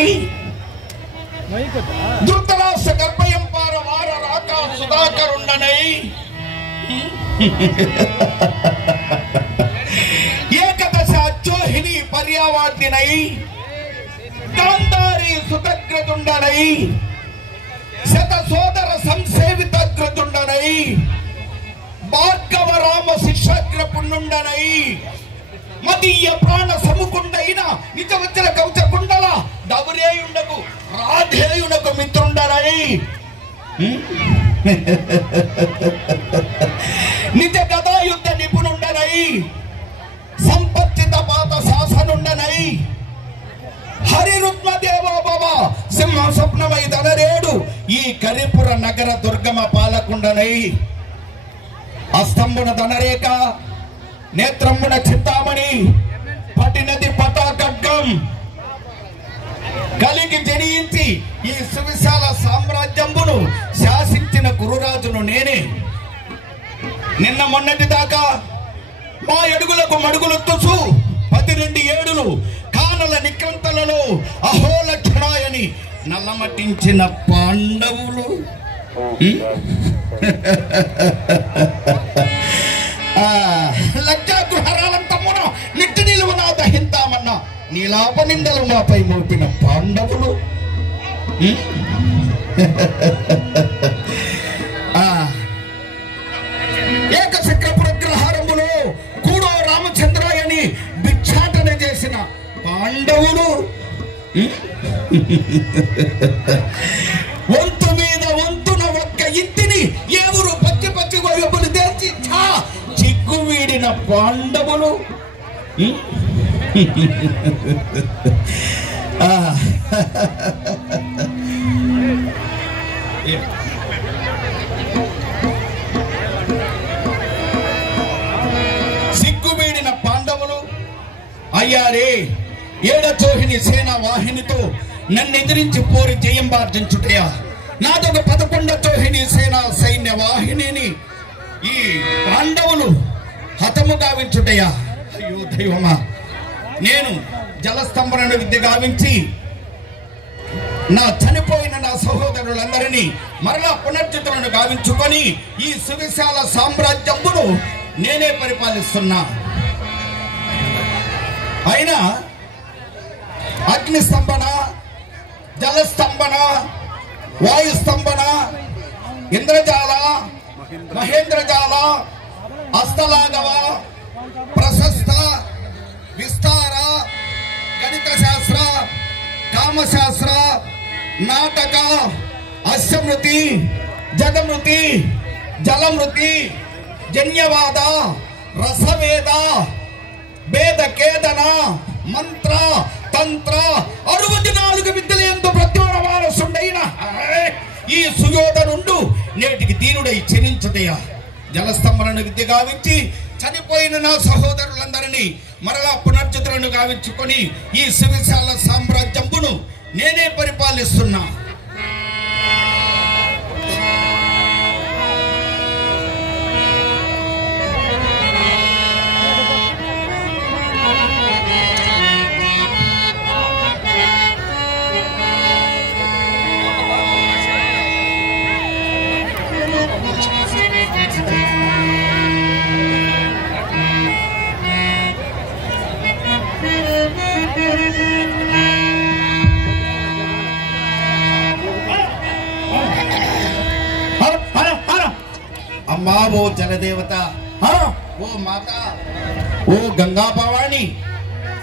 తుండనై ధృతరాష్ట్ర గర్భయంపార వార రాక సుధాకరుండనై ఏకదశ అచ్చోహిని పర్యావార్తినై గాంధారి సుతగ్రతుండనై శత సోదర సంసేవితగ్రతుండనై భార్గవ రామ శిష్యాగ్ర పుణ్యుండనై మదీయ ప్రాణ సముకుండైన నిజవచన కవచ కుండల దవరేయుండకు రాధేయునకు మిత్రుండనై నిజ గదాయుద్ధ నిపుణుండనై సంపత్తిత పాత శాసనుండనై హరిరుత్మ దేవో భవ సింహ స్వప్నమై ధనరేడు ఈ కరిపుర నగర దుర్గమ పాలకుండనై అస్తంబున ధనరేఖ నేత్రమున చింతామణి పటినది పతాకడ్గం కలిగి జనించి ఈ సువిశాల సామ్రాజ్యంబును శాసించిన కురురాజును నేనే. నిన్న మొన్నటి దాకా మా అడుగులకు మడుగులు తుసు 12 ఏడులు కానల నిక్రంతలలో అహోలక్షణాయని నల్లమట్టించిన పాండవులు లజ్జాగృహరాలంతమున నిట్టి నిలువనా దహింతామన్నా నీలాప నిందలు మాపై మోపిన పాండవులు ఏకచక్రపురగ్రహారములో కూడో రామచంద్రాయని భిక్షాటన చేసిన పాండవులు వంతు మీద వంతున ఒక్క ఇంటిని ఎవరు పచ్చి పచ్చి గొయ్యబులు తెచ్చి చిగ్గు వీడిన పాండవులు సిగ్గువీడిన పాండవులు అయ్యారే ఏడచోహిని సేనా వాహినితో నన్ను ఎదిరించి పోరి జయంబార్జించుటయా నాదొక 11 చోహిని సేనా సైన్య వాహినిని ఈ పాండవులు హతము గావించుటయా. అయ్యో దైవమా, నేను జలస్తంభన విద్య గావించి నా చనిపోయిన నా సహోదరులందరినీ మరలా పునర్జితులను గావించుకొని ఈ సువిశాల సామ్రాజ్యమును నేనే పరిపాలిస్తున్నా. అయినా అగ్నిస్తంభన, జలస్తంభన, వాయుస్తంభన, ఇంద్రజాల, మహేంద్రజాల, అస్తలాగవ, ప్రశస్త, విస్తార, గణిత శాస్త్ర, కామశాస్త్ర, నాటక, అశ్వమృతి, జగమృతి, జలమృతి, జన్యవాద, రసవేద, వేద కేదన, మంత్ర, తంత్ర 64 విద్యల యందు ప్రత్యురవారసుండైన ఈ సుయోధనుండు నేటికి దీనుడై చెనించుటయా. జలస్తంభన విద్య గావించి చనిపోయిన నా సహోదరులందరినీ మరలా పునర్జితులను గావించుకొని ఈ సువిశాల సామ్రాజ్యంబును నేనే పరిపాలిస్తున్నా. అమ్మా ఓ జలదేవత, ఓ మాత, ఓ గంగా భవాని,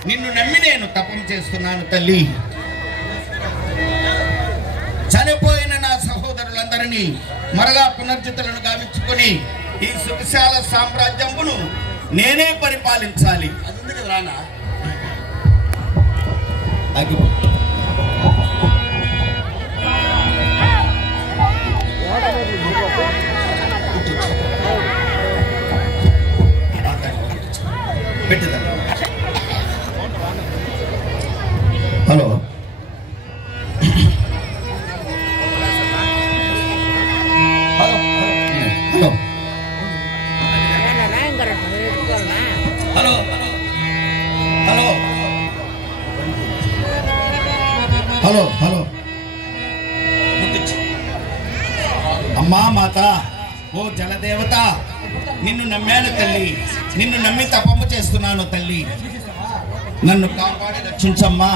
నిన్ను నమ్మి నేను తపం చేస్తున్నాను తల్లి. చనిపోయిన నా సహోదరులందరినీ మరలా పునర్జితులను గావించుకొని ఈ సువిశాల సామ్రాజ్యమును నేనే పరిపాలించాలి. అది ఉంది కదా రానా పెట్టదా. Hello hello hello hello hello hello hello అమ్మా మాత, ఓ జలదేవత, నిన్ను నమ్మాను తల్లి, నిన్ను నమ్మి తపము చేస్తున్నాను తల్లి, నన్ను కాపాడి రక్షించమ్మా.